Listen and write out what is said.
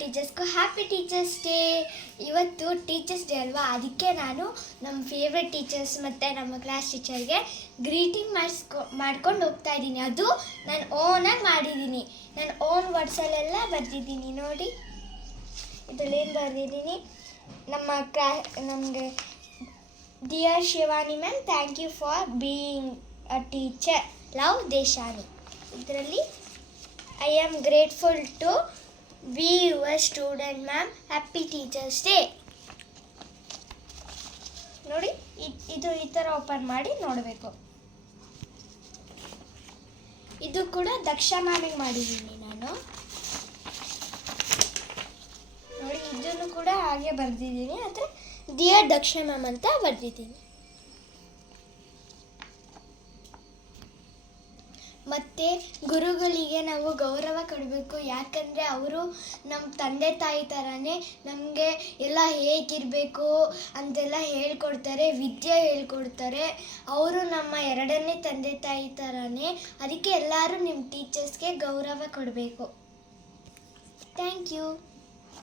ಟೀಚರ್ಸ್ಗೂ happy teachers day. ಇವತ್ತು teachers day ಅಲ್ವಾ, ಅದಕ್ಕೆ ನಾನು ನಮ್ಮ ಫೇವ್ರೆಟ್ ಟೀಚರ್ಸ್ ಮತ್ತು ನಮ್ಮ ಕ್ಲಾಸ್ ಟೀಚರ್ಗೆ ಗ್ರೀಟಿಂಗ್ ಮಾಡ್ಕೊಂಡು ಹೋಗ್ತಾ ಇದ್ದೀನಿ. ಅದು ನಾನು ಓನಾಗಿ ಮಾಡಿದ್ದೀನಿ. ನಾನು ಓನ್ ವರ್ಡ್ಸಲ್ಲೆಲ್ಲ ಬರೆದಿದ್ದೀನಿ ನೋಡಿ. ಇದರಲ್ಲೇನು ಬರೆದಿದ್ದೀನಿ, ನಮಗೆ dear Shivani ma'am, thank you for being a teacher, love ದೇಶಾನಿ. ಇದರಲ್ಲಿ I am grateful to be your student ma'am, happy teachers day. ನೋಡಿ, ಇದು ಈ ಥರ ಓಪನ್ ಮಾಡಿ ನೋಡಬೇಕು. ಇದು ಕೂಡ ದಕ್ಷ ಮ್ಯಾಮಿಗೆ ಮಾಡಿದ್ದೀನಿ ನಾನು ನೋಡಿ. ಇದನ್ನು ಕೂಡ ಹಾಗೆ ಬರೆದಿದ್ದೀನಿ, ಆದರೆ ಡಿಯರ್ ದಕ್ಷ ಮ್ಯಾಮ್ ಅಂತ ಬರೆದಿದ್ದೀನಿ. ಮತ್ತು ಗುರುಗಳಿಗೆ ನಾವು ಗೌರವ ಕೊಡಬೇಕು, ಯಾಕಂದರೆ ಅವರು ನಮ್ಮ ತಂದೆ ತಾಯಿ ಥರನೇ ನಮಗೆ ಎಲ್ಲ ಹೇಗಿರಬೇಕು ಅಂತೆಲ್ಲ ಹೇಳ್ಕೊಡ್ತಾರೆ, ವಿದ್ಯೆ ಹೇಳ್ಕೊಡ್ತಾರೆ. ಅವರು ನಮ್ಮ ಎರಡನೇ ತಂದೆ ತಾಯಿ ಥರನೇ. ಅದಕ್ಕೆ ಎಲ್ಲರೂ ನಿಮ್ಮ ಟೀಚರ್ಸ್ಗೆ ಗೌರವ ಕೊಡಬೇಕು. Thank you.